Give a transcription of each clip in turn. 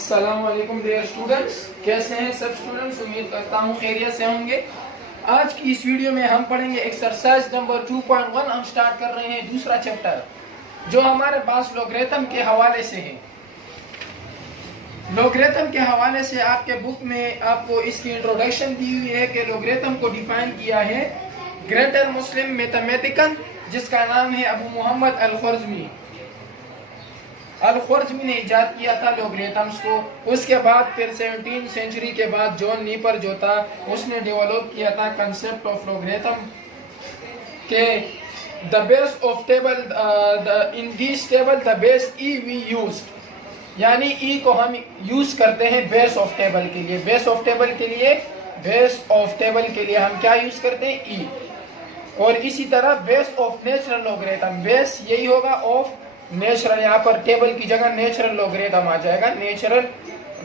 अस्सलाम वालेकुम dear students, कैसे हैं सब स्टूडेंट्स। उम्मीद करता हूँ खैरियत से होंगे। आज की इस वीडियो में हम पढ़ेंगे एक्सरसाइज नंबर 2.1। हम स्टार्ट कर रहे हैं दूसरा चैप्टर जो हमारे पास लोगरिथम के हवाले से है। लोगरिथम के हवाले से आपके बुक में आपको इसकी इंट्रोडक्शन दी हुई है कि लोगरिथम को डिफाइन किया है ग्रेटर मुस्लिम मैथमेटिकन जिसका नाम है अबू मोहम्मद अल-ख्वारिज़मी ने इजाद किया था लोगरिथम्स को। उसके बाद फिर 17वीं सेंचुरी के बाद जॉन नीपर जो था उसने डेवलप किया था कंसेप्ट ऑफ लोगरिथम के the base of table in this table the base E V used, यानी ई को हम यूज करते हैं बेस ऑफ टेबल के लिए। बेस ऑफ टेबल के लिए हम क्या यूज करते हैं? ई। और इसी तरह base of natural logarithm, base यही होगा ऑफ नेचुरल, यहाँ पर टेबल की जगह नेचुरल लोगरिथम आ जाएगा। नेचुरल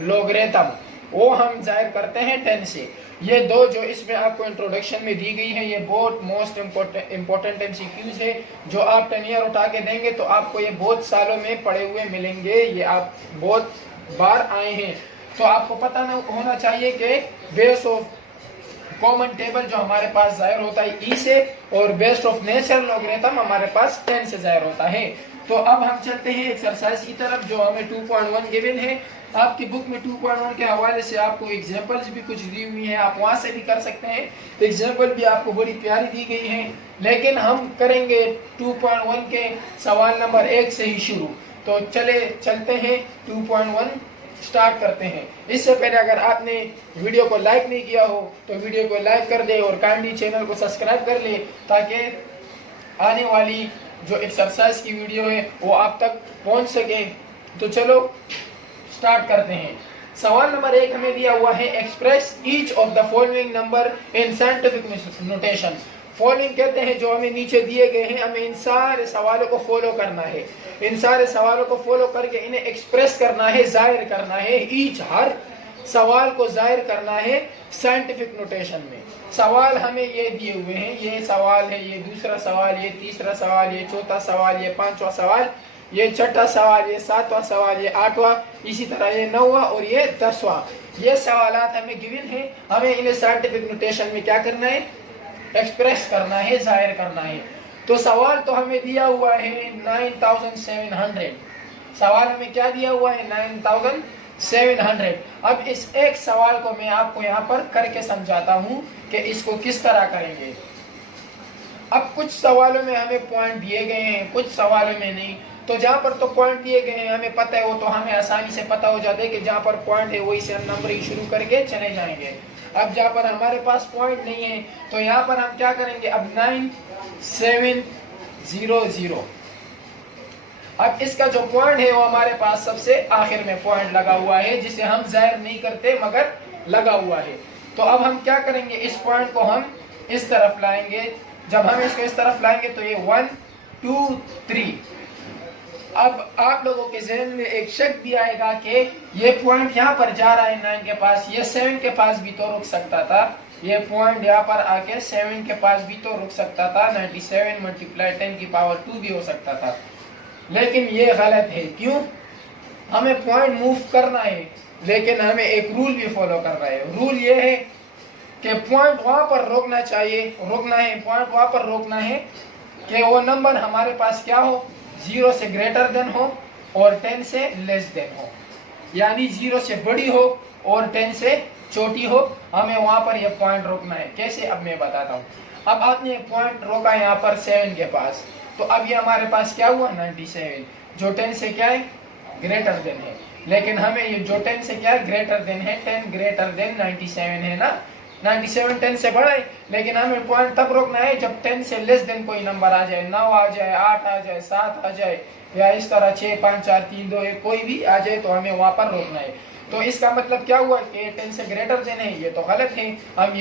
लोगरिथम वो हम जाहिर करते हैं 10 से। ये दो जो इसमें आपको इंट्रोडक्शन में दी गई है ये बहुत मोस्ट इम्पोर्टेंट MCQs है जो आप 10 ईयर उठा के देंगे तो आपको ये बहुत सालों में पढ़े हुए मिलेंगे। ये आप बहुत बार आए हैं तो आपको पता होना चाहिए कि बेस ऑफ कॉमन टेबल जो हमारे पास जाहिर होता है ई से और बेस ऑफ नेचुरल लोगरिथम हमारे पास 10 से जाहिर होता है। तो अब हम चलते हैं एक्सरसाइज की तरफ जो हमें 2.1 गिवन है। आपकी बुक में 2.1 के हवाले से आपको एग्जांपल्स भी कुछ दी हुई हैं, आप वहां से भी कर सकते हैं। एग्जांपल भी आपको बड़ी प्यारी दी गई है, लेकिन हम करेंगे 2.1 के सवाल नंबर 1 से ही शुरू। तो चलते हैं 2.1 स्टार्ट करते हैं। इससे पहले अगर आपने वीडियो को लाइक नहीं किया हो तो वीडियो को लाइक कर दे और काइंडली चैनल को सब्सक्राइब कर ले ताकि आने वाली जो एक्सरसाइज की वीडियो है वो आप तक पहुंच सके। तो चलो स्टार्ट करते हैं। सवाल नंबर 1 हमें दिया हुआ है express each of the following number in scientific notation. Following कहते हैं जो हमें नीचे दिए गए हैं, हमें इन सारे सवालों को फॉलो करना है। इन सारे सवालों को फॉलो करके इन्हें एक्सप्रेस करना है, जाहिर करना है। ईच हर सवाल को जाहिर करना है साइंटिफिक नोटेशन में। सवाल हमें ये दिए हुए हैं, ये सवाल है, ये दूसरा सवाल, ये तीसरा सवाल, ये चौथा सवाल, ये पांचवा सवाल, ये छठा सवाल, ये सातवां सवाल, ये आठवां, इसी तरह ये 9वां और ये 10वां। ये सवालात हमें गिवन है, हमें इन्हें साइंटिफिक नोटेशन में क्या करना है? एक्सप्रेस करना है, जाहिर करना है। तो सवाल तो हमें दिया हुआ है 9700। सवाल हमें क्या दिया हुआ है? 9700। अब इस एक सवाल को मैं आपको यहाँ पर करके समझाता हूँ कि इसको किस तरह करेंगे। अब कुछ सवालों में हमें पॉइंट दिए गए हैं, कुछ सवालों में नहीं। तो जहाँ पर तो पॉइंट दिए गए हैं हमें पता है, वो तो हमें आसानी से पता हो जाता है कि जहाँ पर पॉइंट है वही से हम नंबरिंग शुरू करके चले जाएंगे। अब जहाँ पर हमारे पास पॉइंट नहीं है तो यहाँ पर हम क्या करेंगे? अब 9700। अब इसका जो पॉइंट है वो हमारे पास सबसे आखिर में पॉइंट लगा हुआ है जिसे हम जाहिर नहीं करते मगर लगा हुआ है। तो अब हम क्या करेंगे? इस पॉइंट को हम इस तरफ लाएंगे। जब हम इसको इस तरफ लाएंगे तो ये 1 2 3। अब आप लोगों के जहन में एक शक भी आएगा कि ये पॉइंट यहाँ पर जा रहा है 9 के पास, ये 7 के पास भी तो रुक सकता था। ये पॉइंट यहाँ पर आके 7 के पास भी तो रुक सकता था। 97 मल्टीप्लाई 10 की पावर 2 भी हो सकता था, लेकिन ये गलत है। क्यों? हमें पॉइंट मूव करना है लेकिन हमें एक रूल भी फॉलो करना है। रूल ये है कि पॉइंट वहां पर रोकना चाहिए, रोकना है, पॉइंट वहां पर रोकना है कि वो नंबर हमारे पास क्या हो? 0 से ग्रेटर देन हो और 10 से लेस देन हो, यानी 0 से बड़ी हो और 10 से छोटी हो। हमें वहां पर यह पॉइंट रोकना है। कैसे? अब मैं बताता हूँ। अब आपने पॉइंट रोका यहाँ पर 7 के पास, तो अब ये हमारे पास क्या हुआ? 97, जो 10 से क्या है? ग्रेटर देन है। लेकिन हमें ये जो 10 से क्या है? ग्रेटर देन है। 10 ग्रेटर देन 97 है ना। 97 10 से बड़ा है, लेकिन हमें पॉइंट तब रोकना है जब 10 से लेस देन कोई नंबर आ जाए, 9 आ जाए, 8 आ जाए, 7 आ जाए, या इस तरह 6 5 4 3 2 1 कोई भी आ जाए तो हमें वहां पर रोकना है। तो इसका मतलब क्या हुआ कि 10 से ग्रेटर देन है, ये तो गलत है। हम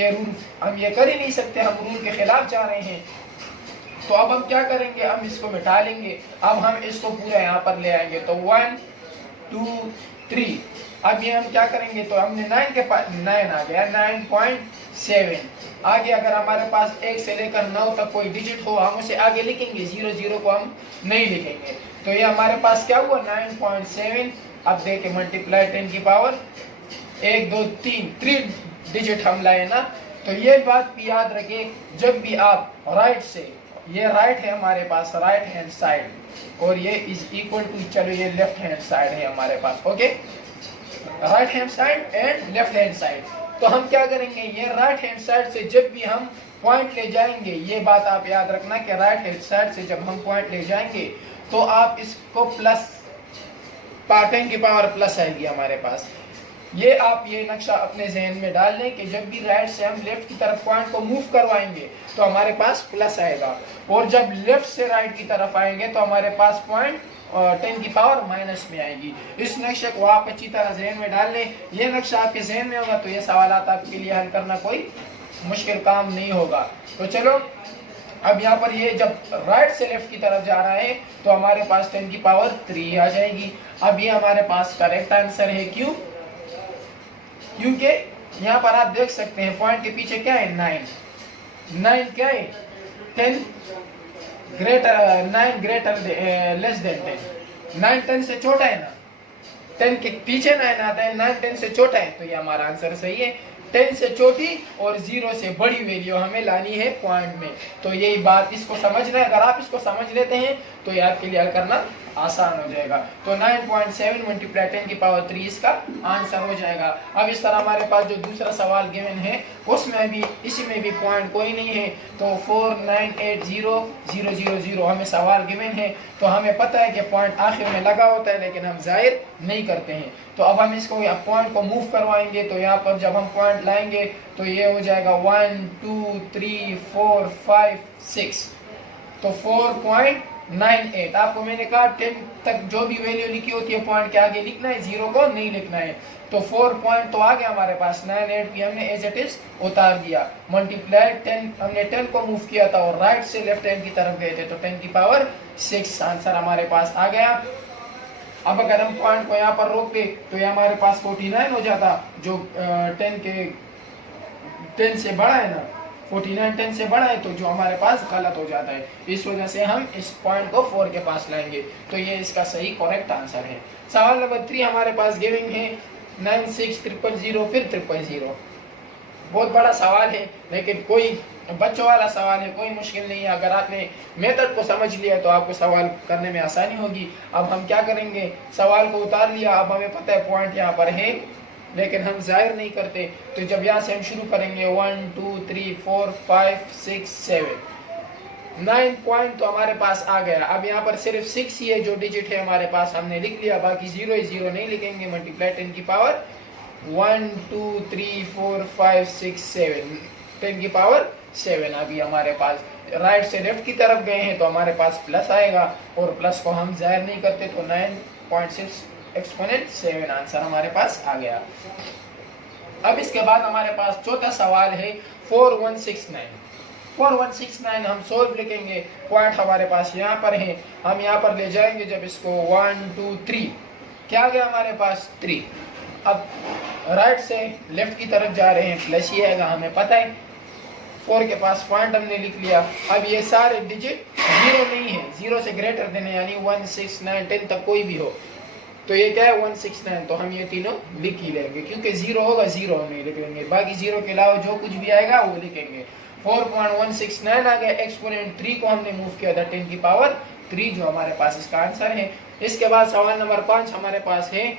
ये कर ही नहीं सकते, हम रूल के खिलाफ जा रहे हैं। तो अब हम क्या करेंगे? हम इसको मिटा लेंगे। अब हम इसको पूरा यहाँ पर ले आएंगे तो 1 2 3। अब ये हम क्या करेंगे? तो हमने 9 के पास 9 आ गया, 9.7 आगे। अगर हमारे पास 1 से लेकर 9 तक कोई डिजिट हो हम उसे आगे लिखेंगे, 0 0 को हम नहीं लिखेंगे। तो ये हमारे पास क्या हुआ? 9.7 अब देखें मल्टीप्लाई 10 की पावर 1 2 3 3 डिजिट हम लाए ना। तो ये बात भी याद रखें, जब भी आप राइट से, ये राइट है हमारे पास, राइट हैंड साइड, और ये इज इक्वल टू, चलो ये लेफ्ट हैंड साइड है हमारे पास, okay, right hand side and left hand side. तो हम क्या करेंगे, ये राइट हैंड साइड से जब भी हम पॉइंट ले जाएंगे, ये बात आप याद रखना कि राइट हैंड साइड से जब हम पॉइंट ले जाएंगे तो आप इसको प्लस 10 की पावर प्लस आएगी हमारे पास। ये आप ये नक्शा अपने जहन में डाल लें कि जब भी राइट से हम लेफ्ट की तरफ पॉइंट को मूव करवाएंगे तो हमारे पास प्लस आएगा, और जब लेफ्ट से राइट की तरफ आएंगे तो हमारे पास पॉइंट 10 की पावर माइनस में आएगी। इस नक्शे को आप अच्छी तरह जहन में डाल लें। ये नक्शा आपके जहन में होगा तो ये सवाल आपके लिए हल करना कोई मुश्किल काम नहीं होगा। तो चलो अब यहाँ पर ये जब राइट से लेफ्ट की तरफ जा रहा है तो हमारे पास 10 की पावर 3 आ जाएगी। अब ये हमारे पास करेक्ट आंसर है। क्यों? क्योंकि यहाँ पर आप देख सकते हैं पॉइंट के पीछे क्या है, 9 क्या है, 10 ग्रेटर लेस देन 10, 9 10 से छोटा है ना, 10 के पीछे 9 आता है, 9 10 से छोटा है, तो ये हमारा आंसर सही है। 10 से छोटी और 0 से बड़ी वैल्यू हमें लानी है पॉइंट में। तो यही बात, इसको समझना है। अगर आप इसको समझ लेते हैं तो ये आपके लिए हल करना आसान हो जाएगा। तो 9.7 मल्टीप्लाई 10 की पावर 3 इसका आंसर हो जाएगा। अब इस तरह हमारे पास जो दूसरा सवाल गिवन है उसमें भी, इसी में भी पॉइंट कोई नहीं है, तो 4980000 हमें सवाल गिवन है। तो हमें पता है कि पॉइंट आखिर में लगा होता है लेकिन हम जाहिर नहीं करते हैं। तो अब हम इसको पॉइंट को मूव करवाएंगे, तो यहाँ पर जब हम पॉइंट लाएंगे तो ये हो जाएगा 1 2 3 4 5 6, तो 4.98। आपको मैंने कहा 10 तक जो भी वैल्यू लिखी होती है पॉइंट के आगे लिखना है, 0 को नहीं लिखना है। तो 4 पॉइंट तो आ गया हमारे पास, 98 भी हमने एज इट इज उतार दिया। मल्टीप्लाई 10, हमने 10 को मूव किया था और राइट से लेफ्ट हैंड की तरफ गए थे, तो 10 की पावर 6 आंसर हमारे पास आ गया। अब अगर हम पॉइंट को यहाँ पर रोक दे तो ये हमारे पास 49 हो जाता, जो 10 से बड़ा है ना, 49 10 से बड़ा है, तो जो हमारे पास गलत हो जाता है। इस वजह से हम इस पॉइंट को 4 के पास लाएंगे, तो ये इसका सही करेक्ट आंसर है। सवाल नंबर 3 हमारे पास गिविंग है 96000 फिर 000। बहुत बड़ा सवाल है लेकिन कोई बच्चों वाला सवाल है, कोई मुश्किल नहीं है। अगर आपने मेथड को समझ लिया तो आपको सवाल करने में आसानी होगी। अब हम क्या करेंगे, सवाल को उतार लिया, अब हमें पता है पॉइंट यहाँ पर है लेकिन हम जाहिर नहीं करते। तो जब यहाँ से हम शुरू करेंगे 1 2 3 4 5 6 7, 9 पॉइंट तो हमारे पास आ गया। अब यहाँ पर सिर्फ 6 ही है जो डिजिट है हमारे पास, हमने लिख लिया, बाकी 0 0 नहीं लिखेंगे। मल्टीप्लाई 10 की पावर 1 2 3 4 5 6 7, 10 की पावर 7 आ गई हमारे पास। राइट से लेफ्ट की तरफ गए हैं तो हमारे पास प्लस आएगा, और प्लस को हम जाहिर नहीं करते, तो 9.6 एक्सपोनेंट 7 आंसर हमारे पास आ गया। अब इसके बाद हमारे पास चौथा सवाल है 4169। 4169 हम सोल्व लिखेंगे, पॉइंट हमारे पास यहाँ पर है, हम यहाँ पर ले जाएंगे जब इसको 1 2 3, क्या गया हमारे पास 3। अब राइट से लेफ्ट की तरफ जा रहे हैं, प्लस ही आएगा, हमें पता है। 4 के पास पॉइंट हमने लिख लिया। अब ये सारे डिजिट 0 नहीं है, 0 से ग्रेटर देने, यानी 1 6 9 10 तक कोई भी हो, तो ये क्या है 169, तो हम ये तीनों लिख ही लेंगे, क्योंकि 0 होगा 0 हम नहीं लिख लेंगे, बाकी 0 के अलावा जो कुछ भी आएगा वो लिखेंगे। 4.169 आ गया। एक्सपोनेंट 3 को हमने मूव किया था 10 की पावर 3, जो हमारे पास इसका आंसर है। इसके बाद सवाल नंबर 5 हमारे पास है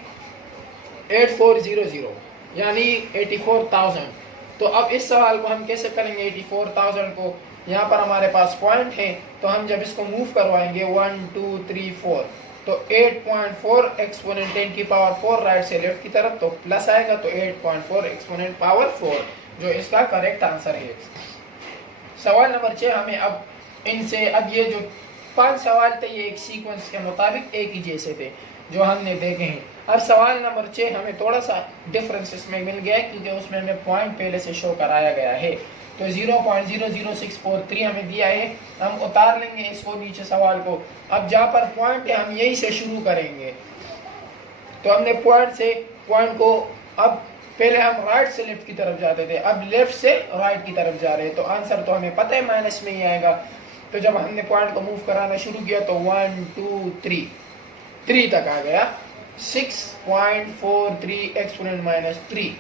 8400, यानी 84,000। तो अब इस सवाल को हम कैसे करेंगे, 84,000 को, यहाँ पर हमारे पास पॉइंट है, तो हम जब इसको मूव करवाएंगे 1 2 3 4, तो 8.4 एक्सपोनेंट 10 की पावर 4 राइट से लेफ्ट की तरफ, तो प्लस आएगा, तो 8.4 एक्सपोनेंट पावर 4, जो इसका करेक्ट आंसर है। सवाल नंबर 6 हमें अब इनसे, अब ये जो 5 सवाल थे ये एक सीक्वेंस के मुताबिक एक ही जैसे थे जो हमने देखे हैं। अब सवाल नंबर 6 हमें थोड़ा सा डिफरेंस इसमें मिल गया है, क्योंकि उसमें हमें पॉइंट पहले से शो कराया गया है। तो 0.00643 हमें दिया है, हम उतार लेंगे इसको नीचे सवाल को। अब जहाँ पर पॉइंट है हम यही से शुरू करेंगे, तो हमने पॉइंट को, अब पहले हम राइट से लेफ्ट की तरफ जाते थे, अब लेफ्ट से राइट की तरफ जा रहे हैं, तो आंसर तो हमें पता है माइनस में ही आएगा। तो जब हमने पॉइंट को मूव कराना शुरू किया तो 1 2 3 तक आ गया। 6.43 एक्सपोनेंट माइनस 3।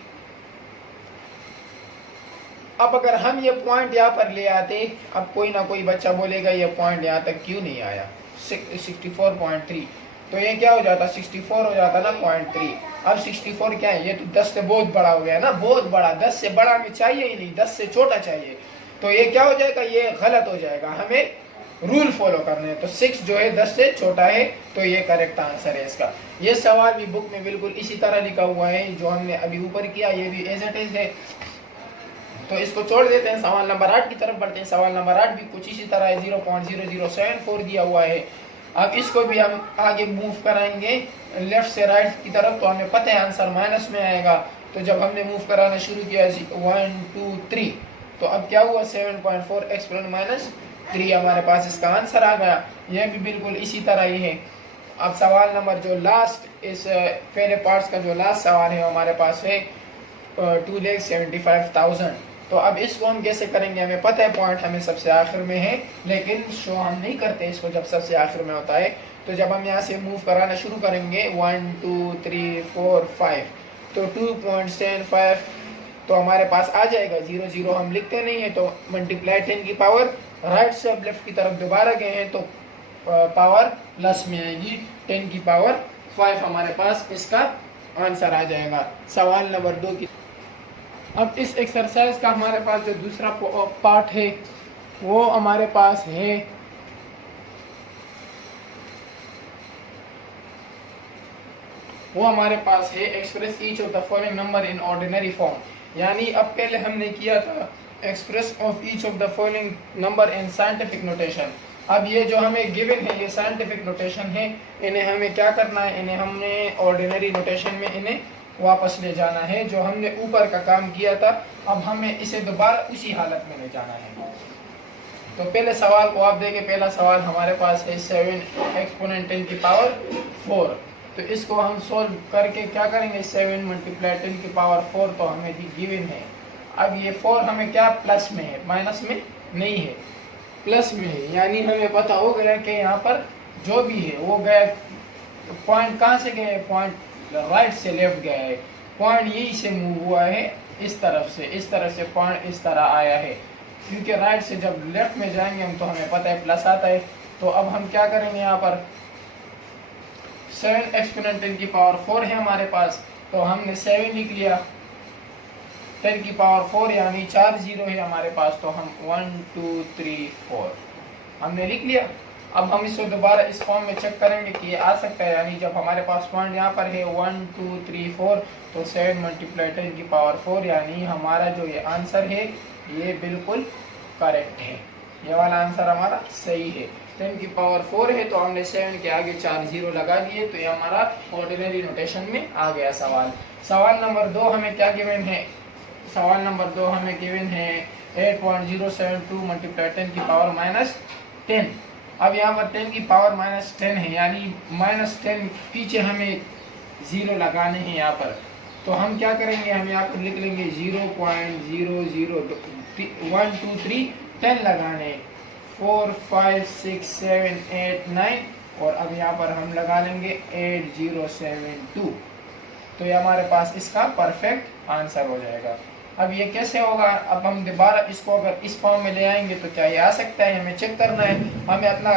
अब अगर हम ये पॉइंट यहाँ पर ले आते, अब कोई ना कोई बच्चा बोलेगा ये पॉइंट यहाँ तक क्यों नहीं आया, 64.3, तो ये क्या हो जाता, 64 हो जाता ना 0.3। अब 64 क्या है, ये तो 10 से बहुत बड़ा हो गया ना, बहुत बड़ा, 10 से बड़ा हमें चाहिए ही नहीं, 10 से छोटा चाहिए, तो ये क्या हो जाएगा, ये गलत हो जाएगा, हमें रूल फॉलो करने हैं। तो 6 जो है 10 से छोटा है, तो ये करेक्ट आंसर है इसका। ये सवाल भी बुक में बिल्कुल इसी तरह लिखा हुआ है जो हमने अभी ऊपर किया, ये भी एज इट इज है। तो इसको छोड़ देते हैं, सवाल नंबर 8 की तरफ बढ़ते हैं। सवाल नंबर 8 भी कुछ इसी तरह है, 0.0074 दिया हुआ है। अब इसको भी हम आगे मूव कराएंगे लेफ्ट से राइट की तरफ, तो हमें पता है आंसर माइनस में आएगा। तो जब हमने मूव कराना शुरू किया 1 2 3, तो अब क्या हुआ, 7.4 एक्सपोनेंट माइनस 3 हमारे पास इसका आंसर आ गया। यह भी बिल्कुल इसी तरह ही है। अब सवाल नंबर जो लास्ट, इस पहले पार्ट्स का जो लास्ट सवाल है हमारे पास है 2,75,000। तो अब इसको हम कैसे करेंगे, हमें पता है पॉइंट हमें सबसे आखिर में है, लेकिन शो हम नहीं करते इसको जब सबसे आखिर में होता है। तो जब हम यहाँ से मूव कराना शुरू करेंगे 1 2 3 4 5, तो 2.75 तो हमारे पास आ जाएगा। 0 0 हम लिखते नहीं है, तो मल्टीप्लाई 10 की पावर, राइट से अब लेफ्ट की तरफ दोबारा गए हैं तो पावर प्लस में आएगी, 10 की पावर 5 हमारे पास इसका आंसर आ जाएगा सवाल नंबर 2 की। अब इस एक्सरसाइज का हमारे पास जो दूसरा पार्ट है वो हमारे पास है express each of the following number in ordinary form. यानी अब पहले हमने किया था express of each of the following number in scientific notation. अब ये जो हमें गिवन है ये साइंटिफिक नोटेशन है, इन्हें हमें क्या करना है, इन्हें हमने ऑर्डिनरी नोटेशन में इन्हें वापस ले जाना है। जो हमने ऊपर का काम किया था, अब हमें इसे दोबारा उसी हालत में ले जाना है। तो पहले सवाल को आप देखें, पहला सवाल हमारे पास है 7 एक्सपोनेंट 10 की पावर 4। तो इसको हम सोल्व करके क्या करेंगे, 7 मल्टीप्लाई 10 की पावर 4, तो हमें भी गिवन है। अब ये 4 हमें क्या प्लस में है, माइनस में नहीं है, प्लस में है। यानी हमें पता हो गया कि यहाँ पर जो भी है वो गया, पॉइंट कहाँ से गए, पॉइंट राइट से लेफ्ट गया है, पॉइंट यही से मूव हुआ है इस तरफ से पॉइंट इस तरह आया है। क्योंकि राइट से जब लेफ्ट में जाएंगे हम, तो हमें पता है प्लस आता है। तो अब हम क्या करेंगे, यहाँ पर 7 एक्सपोनेंट 10 की पावर 4 है हमारे पास, तो हमने 7 लिख लिया, 10 की पावर 4 यानी 4 0 है हमारे पास, तो हम 1 2 3 4 हमने लिख लिया। अब हम इसको दोबारा इस फॉर्म में चेक करेंगे कि ये आ सकता है। यानी जब हमारे पास पॉइंट यहाँ पर है 1 2 3 4, तो 7 मल्टीप्लाई 10 की पावर 4, यानी हमारा जो ये आंसर है ये बिल्कुल करेक्ट है। ये वाला आंसर हमारा सही है। 10 की पावर 4 है, तो हमने 7 के आगे 4 0 लगा दिए, तो ये हमारा ऑर्डिनरी नोटेशन में आ गया सवाल। सवाल नंबर 2 हमें क्या गिवन है, सवाल नंबर 2 हमें गिवन है 8.072 मल्टीप्लाई 10 की पावर माइनस 10। अब यहाँ पर 10 की पावर माइनस 10 है, यानी माइनस 10 पीछे हमें 0 लगाने हैं यहाँ पर। तो हम क्या करेंगे, हम यहाँ पर लिख लेंगे 0.00 1 2 3 10 लगाने, 4 5 6 7 8 9, और अब यहाँ पर हम लगा लेंगे 8072। तो ये हमारे पास इसका परफेक्ट आंसर हो जाएगा। अब ये कैसे होगा, अब हम दोबारा इसको अगर इस फॉर्म में ले आएंगे तो क्या ये आ सकता है, हमें चेक करना है, हमें अपना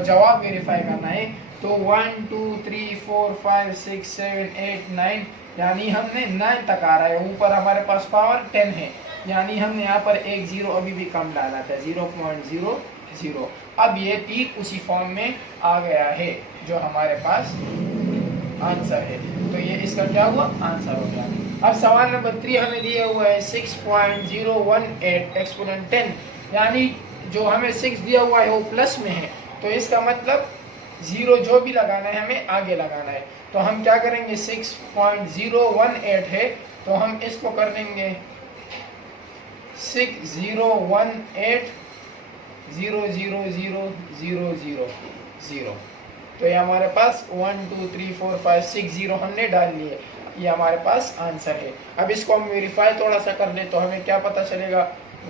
जवाब वेरीफाई करना है। तो 1 2 3 4 5 6 7 8 9, यानी हमने 9 तक आ रहा है, ऊपर हमारे पास पावर 10 है, यानी हमने यहाँ पर एक 0 अभी भी कम डाला था, 0.00। अब ये ठीक उसी फॉर्म में आ गया है जो हमारे पास आंसर है। तो ये इसका क्या हुआ, आंसर हो गया। अब सवाल नंबर 3 हमें दिया हुआ है 6.018 एक्सपोनेंट 10, यानी जो हमें 6 दिया हुआ है वो प्लस में है, तो इसका मतलब 0 जो भी लगाना है हमें आगे लगाना है। तो हम क्या करेंगे, 6.018 है, तो हम इसको कर देंगे 6018 0 0 0 0 0 0। तो ये हमारे पास 1 2 3 4 5 6 0 हमने डाल लिए, ये हमारे पास आंसर है। अब इसको हम वेरीफाई थोड़ा सा कर ले, तो हमें क्या पता चलेगा,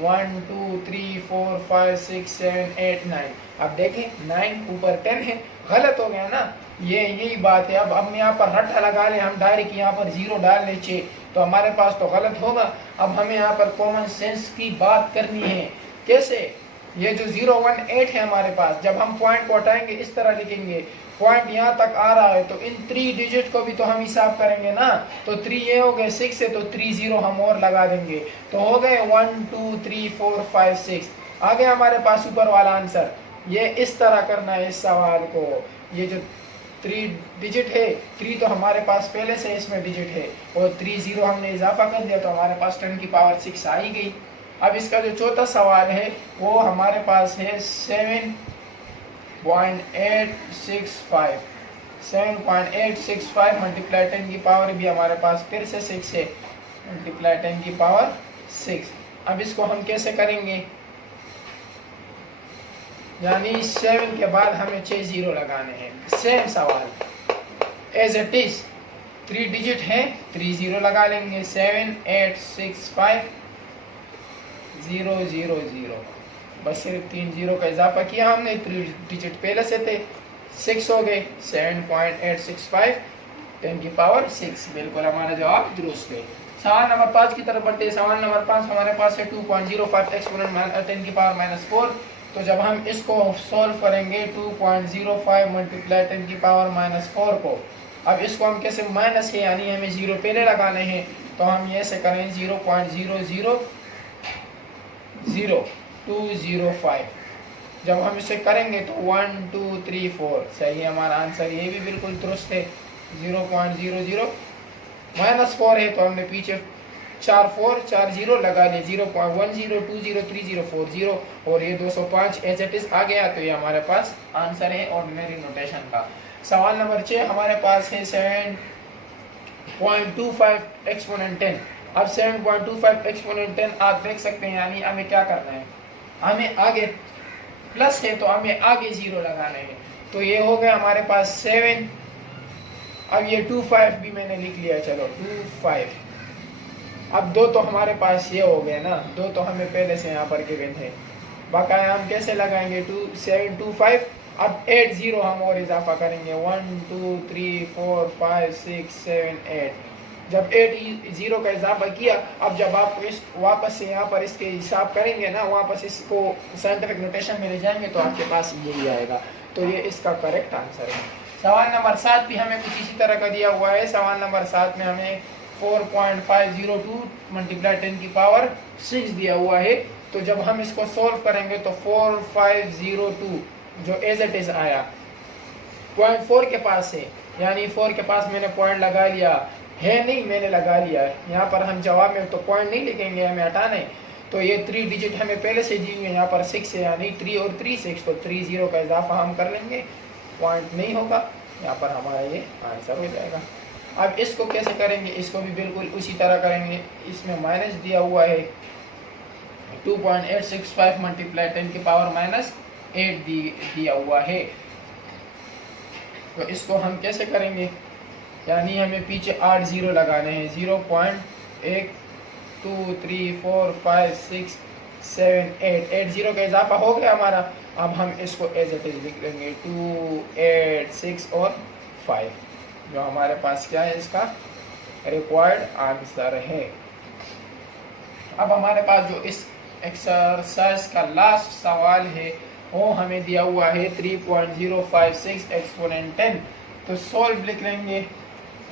1 2 3 4 5 6 7 8 9। अब देखें 9 ऊपर 10 है, गलत हो गया ना, ये यही बात है। अब हम यहाँ पर रट्टा लगा ले, हम डायरेक्ट यहाँ पर 0 डाल ले चे, तो हमारे पास तो गलत होगा। अब हमें यहाँ पर कॉमन सेंस की बात करनी है। कैसे? ये जो 018 है हमारे पास, जब हम पॉइंट को हटाएंगे इस तरह लिखेंगे, पॉइंट यहाँ तक आ रहा है तो इन 3 डिजिट को भी तो हम हिसाब करेंगे ना। तो 3 ये हो गए, 6 है तो 3 0 हम और लगा देंगे, तो हो गए 1 2 3 4 5 6। आ गया हमारे पास ऊपर वाला आंसर। ये इस तरह करना है इस सवाल को। ये जो 3 डिजिट है, 3 तो हमारे पास पहले से इसमें डिजिट है, और 3 0 हमने इजाफा कर दिया तो हमारे पास 10 की पावर 6 आ ही गई। अब इसका जो चौथा सवाल है वो हमारे पास है 7.865। 7.865 मल्टीप्लाई 10 की पावर भी हमारे पास फिर से 6 है, मल्टीप्लाई 10 की पावर 6। अब इसको हम कैसे करेंगे, यानी 7 के बाद हमें 6 0 लगाने हैं। सेम सवाल एज इट इज, 3 डिजिट है, 3 0 लगा लेंगे। 7.865 0 0 0, बस सिर्फ 3 0 का इजाफा किया हमने, 3 डिजिट पहले से थे, 6 हो गए। 7.865 10 की पावर 6, बिल्कुल हमारा जवाब दुरुस्त है। सवाल नंबर 5 की तरफ बढ़ते हैं। सवाल नंबर 5 हमारे पास है 2.05 एक्सपोनेंट 10 की पावर -4। तो जब हम इसको सॉल्व करेंगे 2.05 मल्टीप्लाई 10 की पावर -4 को, अब इसको हम कैसे, माइनस है यानी हमें 0 पहले लगाने हैं, तो हम ये से करें 0.0000205। जब हम इसे करेंगे तो 1 2 3 4 सही है हमारा आंसर, ये भी बिल्कुल दुरुस्त है। 0.00 -4 है तो हमने पीछे 4 0 लगा लिए, 0.10 20 30 40, और ये 205 एज इट इज आ गया, तो ये हमारे पास आंसर है ऑर्डिनरी नोटेशन का। सवाल नंबर 6 हमारे पास है 7.25 एक्सपोनेंट 10। अब 7.25 एक्सपोनेंट 10 आप देख सकते हैं, यानी हमें क्या करना है, हमें आगे प्लस है तो हमें आगे 0 लगाने हैं। तो ये हो गया हमारे पास 7, अब ये 25 भी मैंने लिख लिया, चलो 25। अब 2 तो हमारे पास ये हो गए ना, 2 तो हमें पहले से यहाँ पर गिवन थे, बकाया हम कैसे लगाएंगे 725। अब 8 0 हम और इजाफा करेंगे, 1 2 3 4 5 6 7 8। जब 8 0 का इजाफा किया, अब जब आप इस वापस से यहाँ पर इसके हिसाब करेंगे ना, वापस इसको साइंटिफिक नोटेशन में ले जाएंगे तो आपके पास यही आएगा। तो ये इसका करेक्ट आंसर है। सवाल नंबर 7 भी हमें कुछ इसी तरह का दिया हुआ है। सवाल नंबर 7 में हमें 4.502 मल्टीप्लाई 10 की पावर 6 दिया हुआ है। तो जब हम इसको सोल्व करेंगे तो 4502 जो एज इट इज आया, पॉइंट 4 के पास है, यानी 4 के पास मैंने पॉइंट लगा लिया है, नहीं मैंने लगा लिया है। यहाँ पर हम जवाब में तो पॉइंट नहीं लिखेंगे, हमें हटाना है। तो ये 3 डिजिट हमें पहले से दी हुई है, यहाँ पर 6 है, यानी 3 और 3 6, तो 3 0 का इजाफा हम कर लेंगे, पॉइंट नहीं होगा, यहाँ पर हमारा ये आंसर हो जाएगा। अब इसको कैसे करेंगे, इसको भी बिल्कुल उसी तरह करेंगे। इसमें माइनस दिया हुआ है, 2.865 मल्टीप्लाई 10 की पावर -8 दिया हुआ है। तो इसको हम कैसे करेंगे, यानी हमें पीछे 8 0 लगाने हैं, 0.1 2 3 4 5 6 7 8, 8 0 का इजाफा हो गया हमारा। अब हम इसको एज इट इज लिख लेंगे 2 8 6 और 5, जो हमारे पास क्या है, इसका रिक्वायर्ड आंसर है। अब हमारे पास जो इस एक्सरसाइज का लास्ट सवाल है वो हमें दिया हुआ है 3.056 एक्सपोनेंट 10। तो सॉल्व लिख लेंगे,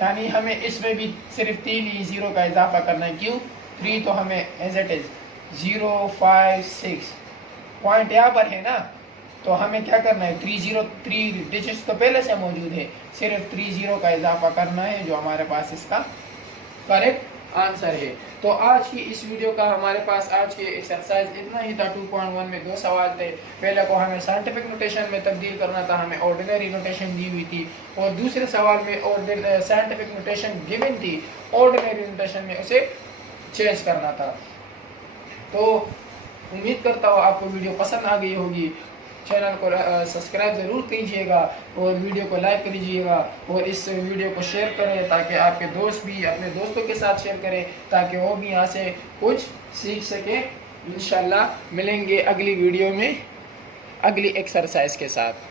यानी हमें इसमें भी सिर्फ 3 ही 0 का इजाफा करना है। क्यों? 3 तो हमें एज इट इज 056 पॉइंट यहाँ पर है ना, तो हमें क्या करना है, 3 डिजिट्स तो पहले से मौजूद है, सिर्फ 3 0 का इजाफा करना है, जो हमारे पास इसका करेक्ट आंसर है। तो आज की इस वीडियो का हमारे पास आज के एक्सरसाइज इतना ही था। 2.1 में 2 सवाल थे। पहले को हमें साइंटिफिक नोटेशन में तब्दील करना था, हमें ऑर्डिनरी नोटेशन दी हुई थी, और दूसरे सवाल में साइंटिफिक नोटेशन गिवन थी, ऑर्डिनरी नोटेशन में उसे चेंज करना था। तो उम्मीद करता हूँ आपको वीडियो पसंद आ गई होगी। चैनल को सब्सक्राइब ज़रूर कीजिएगा और वीडियो को लाइक कीजिएगा, और इस वीडियो को शेयर करें ताकि आपके दोस्त भी अपने दोस्तों के साथ शेयर करें, ताकि वो भी यहाँ से कुछ सीख सके। इंशाल्लाह मिलेंगे अगली वीडियो में अगली एक्सरसाइज के साथ।